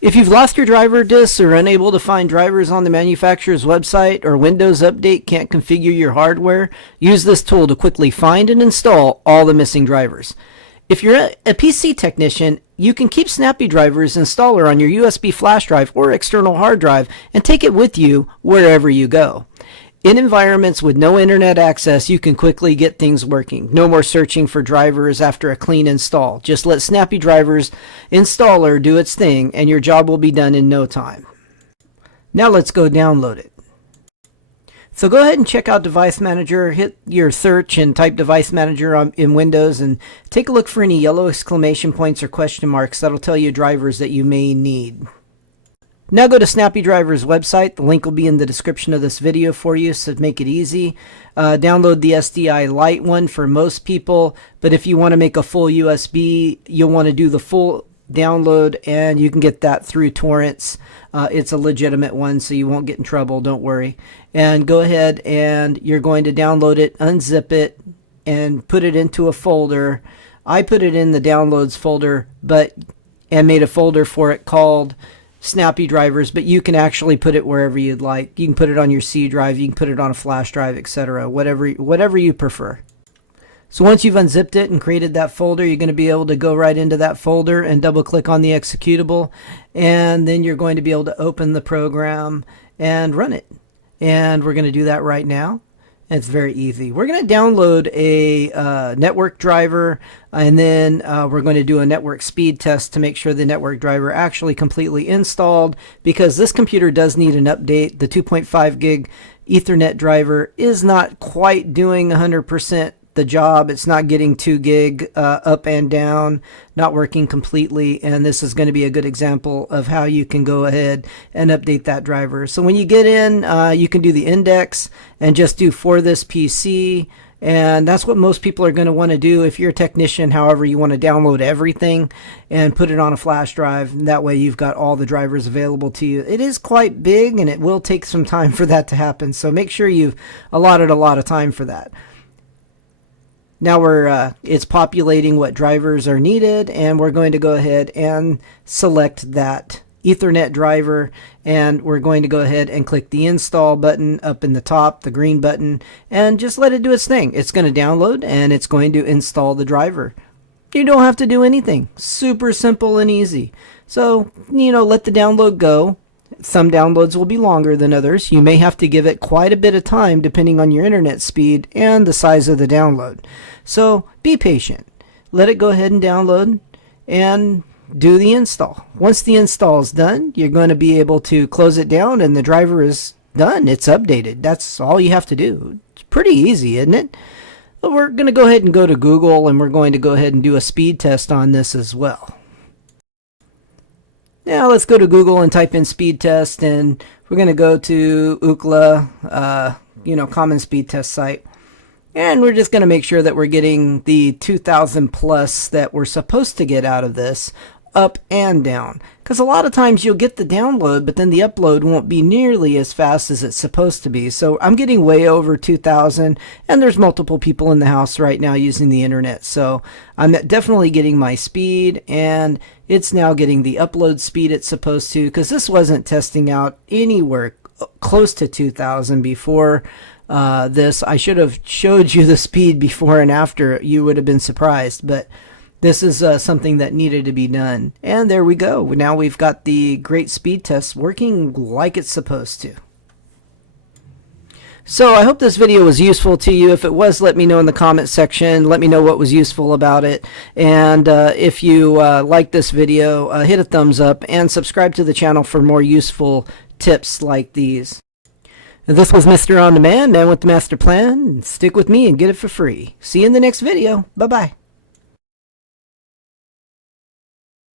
If you've lost your driver disks or unable to find drivers on the manufacturer's website, or Windows Update can't configure your hardware, use this tool to quickly find and install all the missing drivers. If you're a PC technician, you can keep Snappy Driver's installer on your USB flash drive or external hard drive and take it with you wherever you go. In environments with no internet access, you can quickly get things working. No more searching for drivers after a clean install. Just let Snappy Driver's installer do its thing and your job will be done in no time. Now let's go download it. So go ahead and check out Device Manager, hit your search and type Device Manager in Windows and take a look for any yellow exclamation points or question marks. That'll tell you drivers that you may need. Now go to Snappy Driver's website. The link will be in the description of this video for you, so make it easy. Download the SDI Lite one for most people, but if you want to make a full USB, you'll want to do the full download, and you can get that through torrents. It's a legitimate one, so you won't get in trouble, don't worry. And go ahead and you're going to download it, unzip it, and put it into a folder. I put it in the downloads folder, and made a folder for it called Snappy Drivers, but you can actually put it wherever you'd like. You can put it on your C drive, you can put it on a flash drive, etc. Whatever you prefer. So once you've unzipped it and created that folder, you're going to be able to go right into that folder and double click on the executable, and then you're going to be able to open the program and run it. And we're going to do that right now. It's very easy. We're going to download a network driver, and then we're going to do a network speed test to make sure the network driver actually completely installed, because this computer does need an update. The 2.5 gig Ethernet driver is not quite doing 100% the job. It's not getting 2 gig up and down, not working completely, and this is going to be a good example of how you can go ahead and update that driver. So when you get in, you can do the index and just do for this PC, and that's what most people are going to want to do. If you're a technician, however, you want to download everything and put it on a flash drive, and that way you've got all the drivers available to you. It is quite big, and it will take some time for that to happen, so make sure you've allotted a lot of time for that. Now it's populating what drivers are needed, and we're going to go ahead and select that Ethernet driver, and we're going to go ahead and click the install button up in the top, the green button, and just let it do its thing. It's going to download and it's going to install the driver. You don't have to do anything. Super simple and easy. So, let the download go. Some downloads will be longer than others. You may have to give it quite a bit of time depending on your internet speed and the size of the download. So be patient. Let it go ahead and download and do the install. Once the install is done, you're going to be able to close it down and the driver is done. It's updated. That's all you have to do. It's pretty easy, isn't it? But we're going to go ahead and go to Google, and we're going to go ahead and do a speed test on this as well. Now let's go to Google and type in speed test, and we're going to go to Ookla, common speed test site. And we're just going to make sure that we're getting the 2000 plus that we're supposed to get out of this, up and down. Because a lot of times you'll get the download, but then the upload won't be nearly as fast as it's supposed to be. So I'm getting way over 2000, and there's multiple people in the house right now using the internet. So I'm definitely getting my speed, and it's now getting the upload speed it's supposed to, because this wasn't testing out anywhere close to 2000 before this. I should have showed you the speed before and after. You would have been surprised, but this is something that needed to be done. And there we go. Now we've got the great speed test working like it's supposed to. So I hope this video was useful to you. If it was, let me know in the comment section. Let me know what was useful about it. And if you like this video, hit a thumbs up and subscribe to the channel for more useful tips like these. This was Mr. On Demand, man with the master plan. Stick with me and get it for free. See you in the next video. Bye-bye.